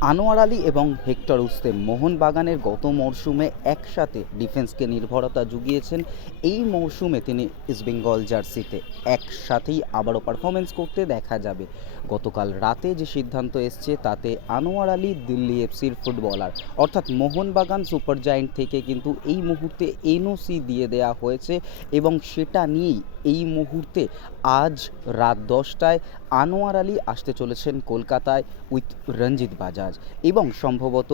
আনোয়ার আলী এবং হেক্টর উস্তে মোহনবাগানের গত মরশুমে একসাথে ডিফেন্সকে নির্ভরতা জুগিয়েছেন। এই মরশুমে তিনি ইস্টবেঙ্গল জার্সিতে। একসাথেই আবারও পারফরমেন্স করতে দেখা যাবে। গতকাল রাতে যে সিদ্ধান্ত এসছে, তাতে আনোয়ার আলী দিল্লি এফসির ফুটবলার। অর্থাৎ মোহনবাগান সুপার জায়েন্ট থেকে কিন্তু এই মুহূর্তে এনওসি দিয়ে দেওয়া হয়েছে এবং সেটা নিয়েই এই মুহূর্তে আজ রাত দশটায় আনোয়ার আলী আসতে চলেছেন কলকাতায় উইথ রঞ্জিত বাজাজ এবং সম্ভবত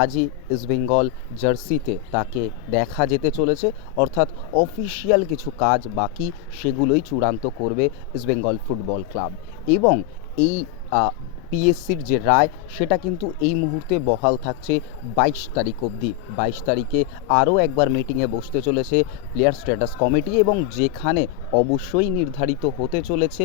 আজই ইস্টবেঙ্গল জার্সিতে তাকে দেখা যেতে চলেছে। অর্থাৎ অফিসিয়াল কিছু কাজ বাকি, সেগুলোই চূড়ান্ত করবে ইস্টবেঙ্গল ফুটবল ক্লাব। এবং এই পিএসসির যে রায়, সেটা কিন্তু এই মুহূর্তে বহাল থাকছে বাইশ তারিখ অবধি। বাইশ তারিখে আরও একবার মিটিংয়ে বসতে চলেছে প্লেয়ার স্ট্যাটাস কমিটি এবং যেখানে অবশ্যই নির্ধারিত হতে চলেছে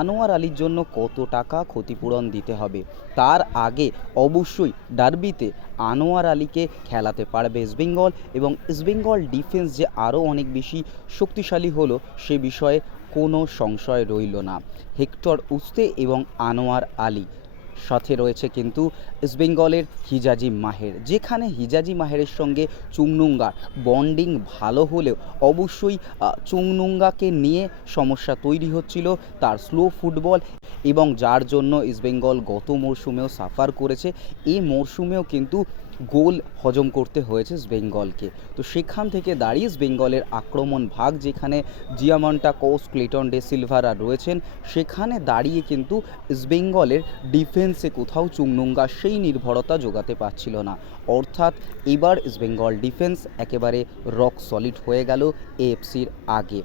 আনোয়ার আলীর জন্য কত টাকা ক্ষতিপূরণ দিতে হবে। তার আগে অবশ্যই ডার্বিতে আনোয়ার আলীকে খেলাতে পারবে ইস্টবেঙ্গল এবং ইস্টবেঙ্গল ডিফেন্স যে আরও অনেক বেশি শক্তিশালী হলো, সে বিষয়ে কোনো সংশয় রইল না। হেক্টর উস্তে এবং আনোয়ার আলী সাথে রয়েছে কিন্তু ইস্টবেঙ্গলের হিজাজি মাহের। যেখানে হিজাজি মাহেরের সঙ্গে চুংনুঙ্গার বন্ডিং ভালো হলেও অবশ্যই চুংনুঙ্গাকে নিয়ে সমস্যা তৈরি হচ্ছিল তার স্লো ফুটবল এবং যার জন্য ইস্টবেঙ্গল গত মরশুমেও সাফার করেছে। এই মরশুমেও কিন্তু গোল হজম করতে হয়েছে বেঙ্গলকে। তো সেখান থেকে দাঁড়িয়ে বেঙ্গলের আক্রমণ ভাগ, যেখানে জিয়ামন্টা কোস ক্লেটন ডে সিলভারা রয়েছেন, সেখানে দাঁড়িয়ে কিন্তু ইস্টবেঙ্গলের ডিফেন্সে কোথাও চুংনুঙ্গা সেই নির্ভরতা যোগাতে পারছিল না। অর্থাৎ এবার ইস্টবেঙ্গল ডিফেন্স একেবারে রক সলিড হয়ে গেল এএফসির আগে।